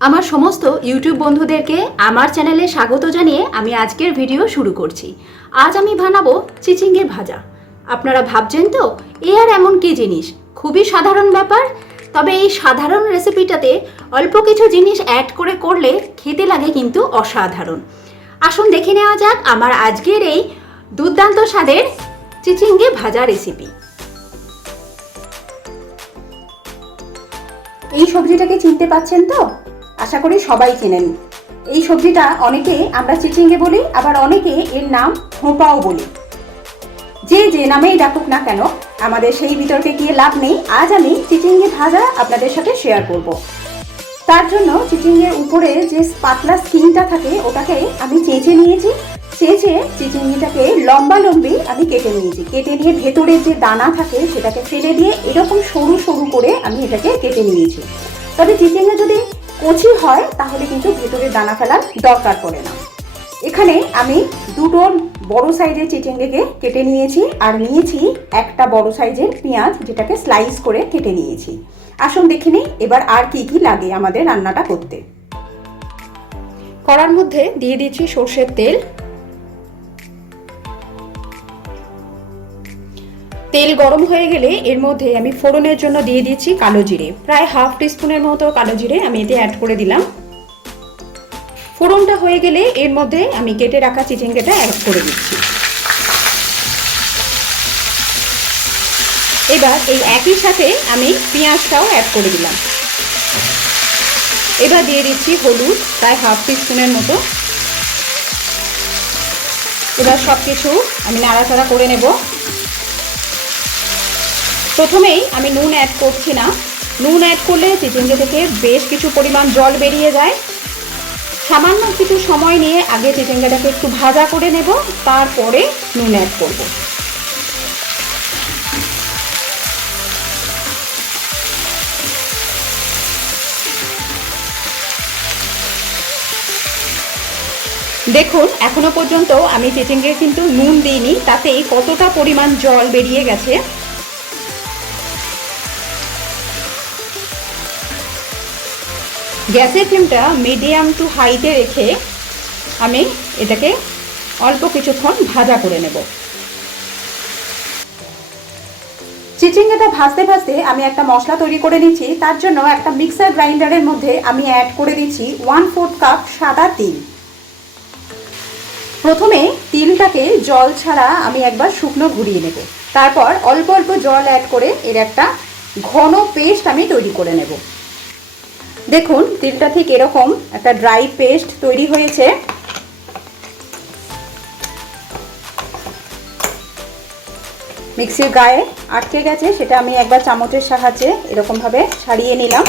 আমার সমস্ত ইউটিউব বন্ধুদেরকে আমার চ্যানেলে স্বাগত জানিয়ে আমি আজকের ভিডিও শুরু করছি। আজ আমি বানাবো চিচিঙ্গে ভাজা। আপনারা ভাবছেন তো এ আর এমন কি জিনিস, খুবই সাধারণ ব্যাপার। তবে এই সাধারণ রেসিপিটাতে অল্প কিছু জিনিস অ্যাড করে করলে খেতে লাগে কিন্তু অসাধারণ। আসুন দেখে নেওয়া যাক আমার আজকের এই দুর্দান্ত স্বাদের চিচিঙ্গে ভাজা রেসিপি। এই সবজিটাকে চিনতে পাচ্ছেন তো? আশা করি সবাই চেনেন। এই সবজিটা অনেকে আমরা চিচিঙ্গে বলি, আবার অনেকে এর নাম হোঁপাও বলি। যে যে নামেই ডাকুক না কেন, আমাদের সেই বিতর্কে গিয়ে লাভ নেই। আজ আমি চিচিঙ্গে ভাজা আপনাদের সাথে শেয়ার করব। তার জন্য চিচিঙ্গের উপরে যে পাতলা স্কিনটা থাকে ওটাকে আমি চেঁচে নিয়েছি। চেঁচে চিচিঙ্গিটাকে লম্বা লম্বি আমি কেটে নিয়েছি। কেটে নিয়ে ভেতরের যে দানা থাকে সেটাকে ফেলে দিয়ে এরকম সরু সরু করে আমি এটাকে কেটে নিয়েছি। তবে চিচিঙ্গে যদি কচি হয় তাহলে কিন্তু ভেতরের দানা ফেলার দরকার পড়ে না। এখানে আমি দুটো বড় সাইজের চিচিঙ্গেকে কেটে নিয়েছি, আর নিয়েছি একটা বড় সাইজের পেঁয়াজ, যেটাকে স্লাইস করে কেটে নিয়েছি। আসুন দেখে নিই এবার আর কি কি লাগে আমাদের রান্নাটা করতে। কড়ার মধ্যে দিয়ে দিচ্ছি সর্ষের তেল। তেল গরম হয়ে গেলে এর মধ্যে আমি ফোড়নের জন্য দিয়ে দিচ্ছি কালো জিরে। প্রায় হাফ টিস্পুনের মতো কালো জিরে আমি এতে অ্যাড করে দিলাম। ফোড়নটা হয়ে গেলে এর মধ্যে আমি কেটে রাখা চিচিঙ্গেটা অ্যাড করে দিচ্ছি। এবার এই একই সাথে আমি পেঁয়াজটাও অ্যাড করে দিলাম। এবার দিয়ে দিচ্ছি হলুদ, প্রায় হাফ টিস্পুনের মতো। এবার সব কিছু আমি নাড়াচাড়া করে নেব। প্রথমেই আমি নুন অ্যাড করছি না। নুন অ্যাড করলে চিচিঙ্গে থেকে বেশ কিছু পরিমাণ জল বেরিয়ে যায়। সামান্য কিছু সময় নিয়ে আগে চিচিঙ্গাটাকে একটু ভাজা করে নেব, তারপরে নুন অ্যাড করব। দেখুন এখনো পর্যন্ত আমি চিচিঙ্গে কিন্তু নুন দিইনি, তাতেই কতটা পরিমাণ জল বেরিয়ে গেছে। গ্যাসের ফ্লেমটা মিডিয়াম টু হাইতে রেখে আমি এটাকে অল্প কিছুক্ষণ ভাজা করে নেব। চিচিঙ্গাটা ভাজতে ভাজতে আমি একটা মশলা তৈরি করে নিচ্ছি। তার জন্য একটা মিক্সার গ্রাইন্ডারের মধ্যে আমি অ্যাড করে দিচ্ছি 1/4 কাপ সাদা তিল। প্রথমে তিলটাকে জল ছাড়া আমি একবার শুকনো ঘুরিয়ে নেব। তারপর অল্প অল্প জল অ্যাড করে এর একটা ঘন পেস্ট আমি তৈরি করে নেব। দেখুন তিলটা ঠিক এরকম একটা ড্রাই পেস্ট তৈরি হয়েছে। মিক্সির গায়ে আটকে গেছে, সেটা আমি একবার চামচের সাহায্যে এরকমভাবে ছাড়িয়ে নিলাম।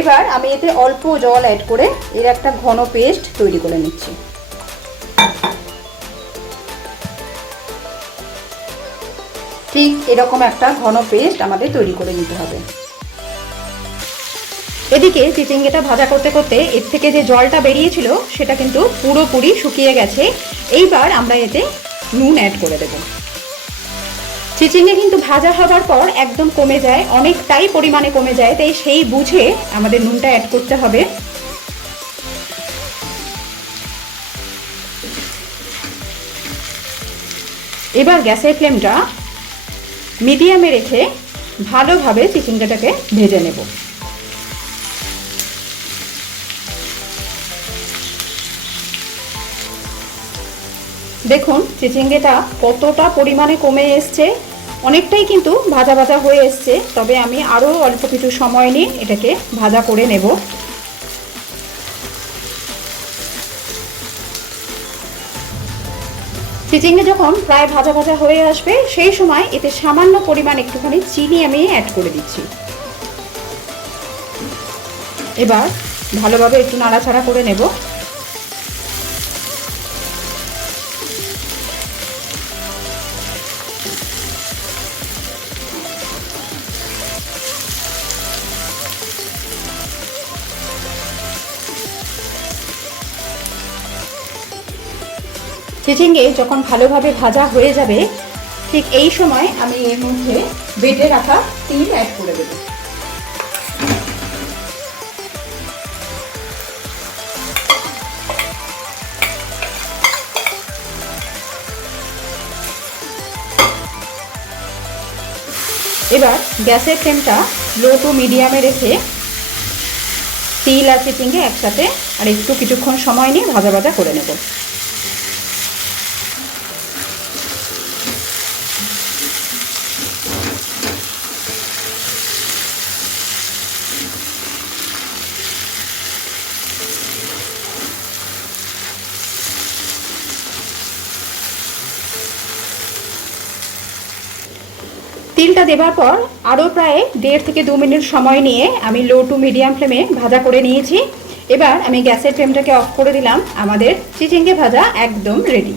এবার আমি এতে অল্প জল অ্যাড করে এর একটা ঘন পেস্ট তৈরি করে নিচ্ছি। ঠিক এরকম একটা ঘন পেস্ট আমাদের তৈরি করে নিতে হবে। এদিকে চিচিঙ্গেটা ভাজা করতে করতে এর থেকে যে জলটা বেরিয়েছিল সেটা কিন্তু পুরোপুরি শুকিয়ে গেছে। এইবার আমরা এতে নুন অ্যাড করে দেব। চিচিঙ্গে কিন্তু ভাজা হবার পর একদম কমে যায়, অনেকটাই পরিমাণে কমে যায়, তাই সেই বুঝে আমাদের নুনটা অ্যাড করতে হবে। এবার গ্যাসের ফ্লেমটা মিডিয়ামে রেখে ভালোভাবে চিচিঙ্গাটাকে ভেজে নেব। দেখুন চিচিঙ্গেটা কতটা পরিমাণে কমে এসছে, অনেকটাই কিন্তু ভাজা ভাজা হয়ে এসছে। তবে আমি আরও অল্প কিছু সময় নিয়ে এটাকে ভাজা করে নেব। চিচিঙ্গে যখন প্রায় ভাজা ভাজা হয়ে আসবে সেই সময় এতে সামান্য পরিমাণ একটুখানি চিনি আমি অ্যাড করে দিচ্ছি। এবার ভালোভাবে একটু নাড়াচাড়া করে নেব। চিচিঙ্গে যখন ভালোভাবে ভাজা হয়ে যাবে ঠিক এই সময় আমি এর মধ্যে বেটে রাখা তিল অ্যাড করে দেব। এবার গ্যাসের ফ্লেমটা লো টু মিডিয়ামে রেখে তিল আর চিচিঙ্গে একসাথে আর একটু কিছুক্ষণ সময় নিয়ে ভাজা ভাজা করে নেব। তিলটা দেবার পর আরও প্রায় 1.5 থেকে 2 মিনিট সময় নিয়ে আমি লো টু মিডিয়াম ফ্লেমে ভাজা করে নিয়েছি। এবার আমি গ্যাসের ফ্লেমটাকে অফ করে দিলাম। আমাদের চিচিঙ্গে ভাজা একদম রেডি।